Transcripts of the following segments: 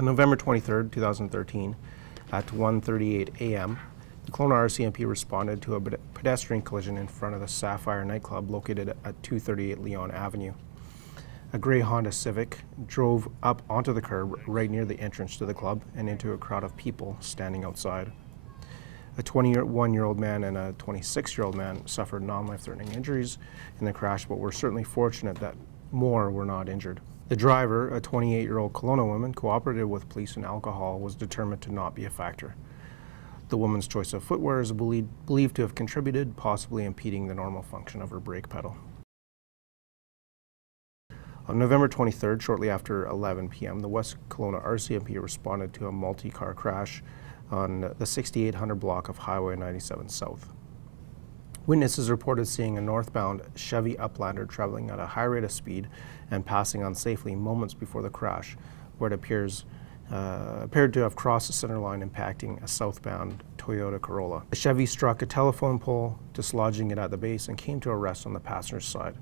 On November 23rd, 2013, at 1:38 a.m., the Kelowna RCMP responded to a pedestrian collision in front of the Sapphire nightclub located at 238 Leon Avenue. A gray Honda Civic drove up onto the curb right near the entrance to the club and into a crowd of people standing outside. A 21-year-old man and a 26-year-old man suffered non-life-threatening injuries in the crash, but were certainly fortunate that more were not injured. The driver, a 28-year-old Kelowna woman, cooperated with police, and alcohol was determined to not be a factor. The woman's choice of footwear is believed to have contributed, possibly impeding the normal function of her brake pedal. On November 23rd, shortly after 11 p.m., the West Kelowna RCMP responded to a multi-car crash on the 6800 block of Highway 97 South. Witnesses reported seeing a northbound Chevy Uplander traveling at a high rate of speed and passing unsafely moments before the crash, where it appeared to have crossed the center line, impacting a southbound Toyota Corolla. The Chevy struck a telephone pole, dislodging it at the base, and came to a rest on the passenger's side.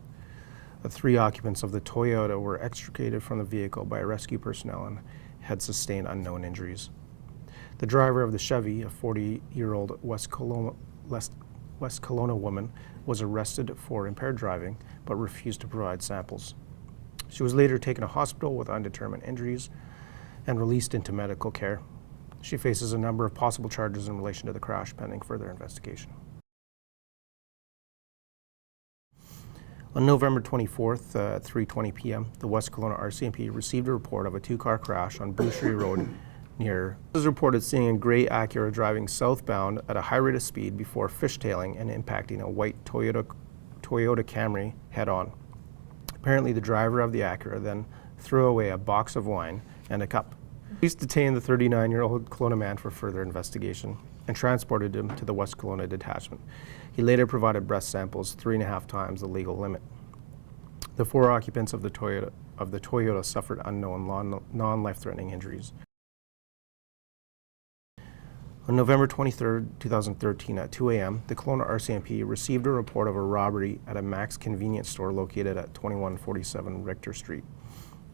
The three occupants of the Toyota were extricated from the vehicle by rescue personnel and had sustained unknown injuries. The driver of the Chevy, a 40-year-old West Kelowna woman, was arrested for impaired driving but refused to provide samples. She was later taken to hospital with undetermined injuries and released into medical care. She faces a number of possible charges in relation to the crash, pending further investigation. On November 24th at 3:20 p.m., the West Kelowna RCMP received a report of a two-car crash on Boucherie Road near. It was reported seeing a gray Acura driving southbound at a high rate of speed before fishtailing and impacting a white Toyota Camry head-on. Apparently, the driver of the Acura then threw away a box of wine and a cup. Police detained the 39-year-old Kelowna man for further investigation and transported him to the West Kelowna detachment. He later provided breath samples 3.5 times the legal limit. The four occupants of the Toyota suffered unknown non-life-threatening injuries. On November 23, 2013 at 2 a.m., the Kelowna RCMP received a report of a robbery at a Mac's convenience store located at 2147 Richter Street.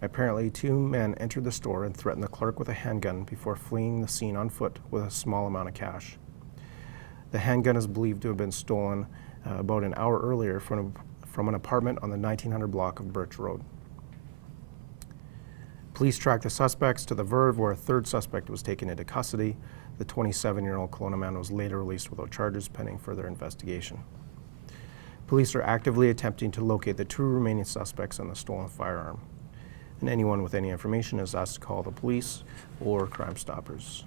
Apparently, two men entered the store and threatened the clerk with a handgun before fleeing the scene on foot with a small amount of cash. The handgun is believed to have been stolen about an hour earlier from an apartment on the 1900 block of Boucherie Road. Police tracked the suspects to the Verve, where a third suspect was taken into custody. The 27-year-old Kelowna man was later released without charges, pending further investigation. Police are actively attempting to locate the two remaining suspects and the stolen firearm. And anyone with any information is asked to call the police or Crime Stoppers.